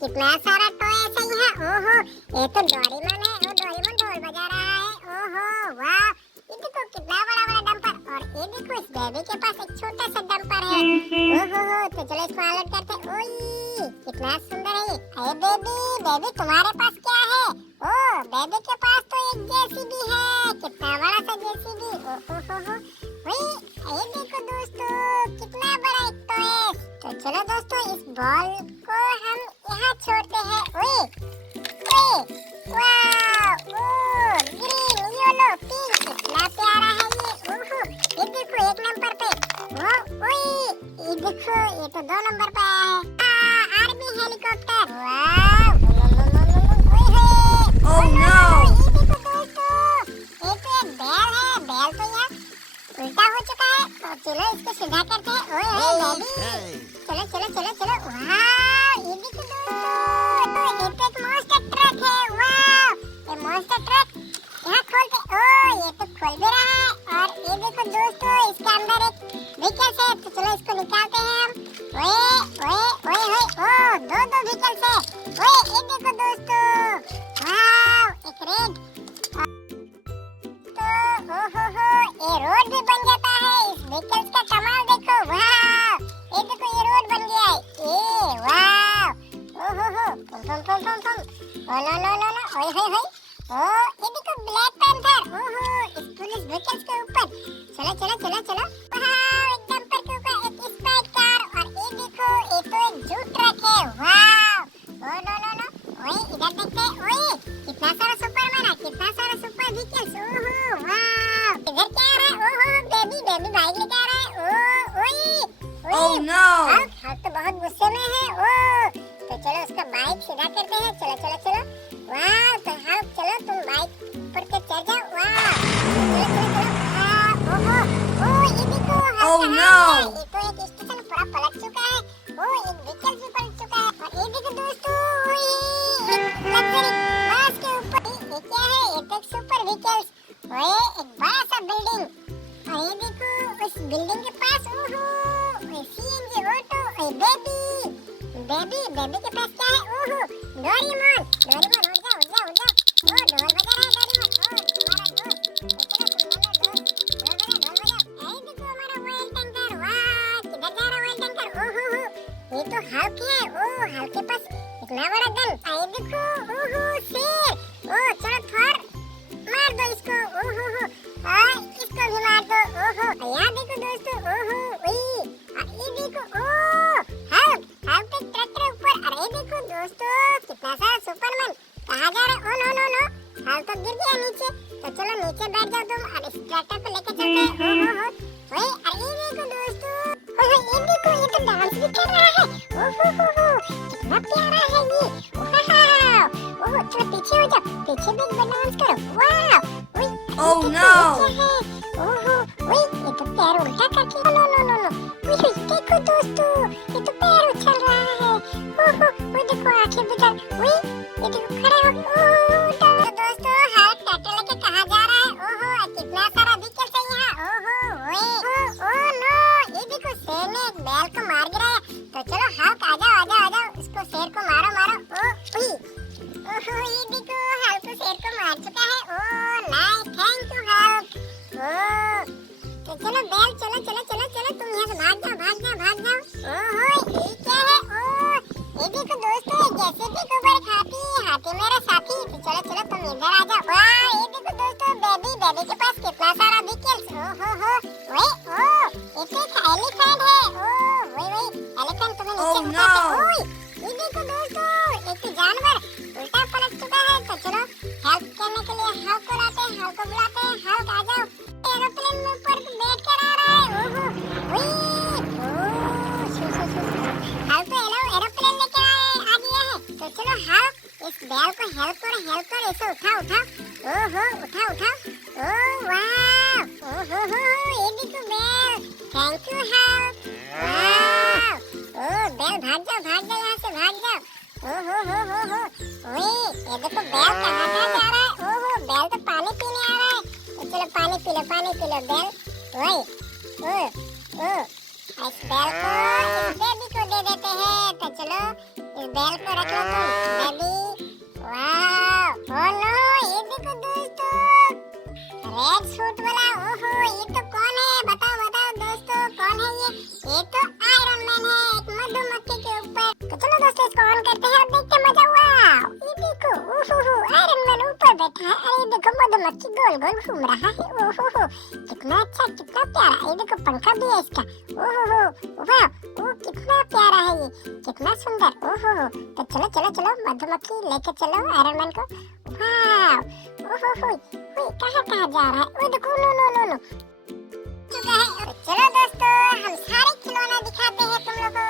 कितना सारा टॉय है यहाँ। ओहो, ये तो डोरेमोन है। ओ डोरेमोन ढोल बजा रहा है। ओहो वाह, ये देखो कितना बड़ा बड़ा डंपर। और ये देखो इस बेबी के पास एक छोटा सा डंपर है। ओहो, तो चलो इसको अनलोड करते हैं। ओई, कितना सुंदर है ये। अरे बेबी, बेबी तुम्हारे पास क्या है? ओ बेबी के पास तो एक जेसीबी है। कितना बड़ा सा जेसीबी। ओहो, ये देखो दोस्तों, कितना बड़ा एक टॉय। तो चलो दोस्तों, इस बॉल को हम यहाँ छोड़ते हैं। ओए वाह, ओ ग्रीन, येलो, पिंक, कितना प्यारा है ये। ओहो, ये देखो एक नंबर पे। ये देखो, ये तो 2 नंबर पे आया है। Army helicopter. वाह, Oh no! ये देखो दोस्तों, ये तो एक बैल है। बैल तो यहाँ उल्टा हो चुका है। तो चलो इसको सीधा करते हैं। ओए बेबी, चलो चलो चलो चलो। वाह, ये देखो दोस्तों, ये तो एक मॉन्स्टर ट्रक है। वाह, ये मॉन्स्टर ट्रक यहाँ खोलते। ओ ये तो खोल भी रहा है। और ये देखो दोस्तों, इसके अंदर एक व्हीकल है। तो चलो इसको निकालते हैं हम। ओए ओ दो व्हीकल है। ओए ये देखो दोस्तों, वाह, एक रेड। ये रोड भी बन जाता है। इस व्हीकल्स का कमाल देखो। वाह, ये देखो ये रोड बन गया है। ये वाह, तुम ओ नो ओए ओ ये देखो ब्लैक पैंथर। इस पुलिस व्हीकल्स के ऊपर। चलो वाह, एक डंपर के ऊपर एक स्पाइड कार। और ये देखो, ये तो एक जूट ट्रक है। वाह, ओ नो ओए इधर देखते हैं। ओए कितना सारा सुपरमैन है, कितना सारा सुपर व्हीकल्स। ओहो वाह, इधर क्या आ रहा है? ओहो बेबी बाइक लेके आ रहा है। ओए Oh no! हल्क तो बहुत गुस्से में है। ओ तो चलो उसका बाइक सीधा करते हैं। चलो वाह, तो हल्क चलो तुम बाइक पर के चढ़ जाओ। वाह, चलो ओहो ये देखो हल्क Oh कहाँ no! है? ये तो एक स्टेशन पूरा पलट चुका है। एक व्हीकल भी पलट चुका है। और ये देखो दोस्तों, एक लग्जरी बस के ऊपर ये क्या है? ये तो एक सुपर व्हीकल्स। एक बड़ा सा बिल्डिंग। और ये देखो उस बिल्डिंग के पास सीएनजी ऑटो। बेबी के पास क्या है? डोरेमोन उड़ जा। ढोल बजा रहा है डोरेमोन। तुम्हारा दोस्त। तो चलो तुम दोनों दोस्त ढोल बजाओ। ये देखो हमारा ऑयल टैंकर। वाह, किधर जा रहा है ऑयल टैंकर? ये तो हल्क है। हल्क के पास इतना बड़ा गन। ये देखो शेर। चलो थोर मार दो इसको। इसको भी मार दो। यहाँ देखो दोस्तों, ये देखो हल्क एक ट्रक के ऊपर। अरे देखो दोस्तों, कितना सारा सुपरमैन। कहाँ जा रहा है? नो हल्क तो गिर गया नीचे। तो चलो नीचे बैठ जाओ तुम और इस ट्रैक्टर को लेके चलते हैं। अरे ये देखो दोस्तों, ये देखो, ये तो डांस भी कर रहा है। कितना प्यारा है ये। चलो पीछे हो जाओ, पीछे भी एक बार डांस करो। वाह, Oh no! ये तो पैर उल्टा करके। नो देखो दोस्तों, ये तो पैर उछल रहा है। देखो आंखें भी कर। ये देखो खड़ा हो गया। तो दोस्तों, हल्क ट्रैक्टर लेके कहाँ जा रहा है? कितना सारा व्हीकल है यहाँ। नो, ये देखो शेर ने एक बैल को मार गिराया। तो चलो हल्क आ जाओ, इसको शेर को मारो। ये देखो हल्क तो शेर को मार चुका है। Nice, thank you Hulk. तो चलो बैल, चलो तुम यहाँ से भाग जाओ। ये क्या है? ये देखो दोस्तों, जैसे भी गोबर हाथी मेरा साथी। तो चलो तुम इधर आ जाओ। वाह, ये देखो दोस्तों, बेबी के पास कितना सारा व्हीकल्स। ये तो एक एलिफेंट है। एलिफेंट तुम्हें नीचे उठाते। ये देखो दोस्तों, एक जानवर उल्टा पलट चुका है। तो चलो हेल्प करने के लिए हल्क को बुलाते हैं। हल्क आ जाओ। एरोप्लेन में ऊपर बैठ कर आ रहा है। हल्क तो एरोप्लेन लेके आ गया है। तो चलो हल्क इस बैल को हेल्प कर इसे उठा। उठा। वाह, ये देखो बैल। Thank you Hulk. वाह, बैल भाग जाओ यहाँ से, भाग जाओ। ये देखो बैल कहाँ जा रहा है? बैल तो पानी पीने आ रहा है। तो चलो पानी पी लो बैल। इस बैल को इस बेबी को दे देते हैं। तो चलो इस बैल बैल को रख लो तुम बेबी। वाह ओह नो ये देखो दोस्तों रेड सूट वाला। ओहो ये तो कौन है बताओ बताओ दोस्तों कौन है ये तो आयरन मैन है एक मधुमक्खी के ऊपर। तो चलो दोस्तों इसको ऑन करते हैं और देखते हैं मजा। वाह ये देखो ओहो आयरन मैन ऊपर बैठा है। अरे देखो मधुमक्खी गोल गोल घूम रहा है। ओहो कितना अच्छा कितना प्यारा। ये देखो पंखा भी है इसका। ओहो वाह ओ कितना प्यारा है ये कितना सुंदर। ओहो तो चलो चलो चलो मधुमक्खी लेके चलो आयरन मैन को। वाह ओहो कहाँ कहाँ जा रहा है। ओ देखो नो नो नो नो चुका है। चलो दोस्तों हम सारे खिलौना दिखाते हैं तुम लोगों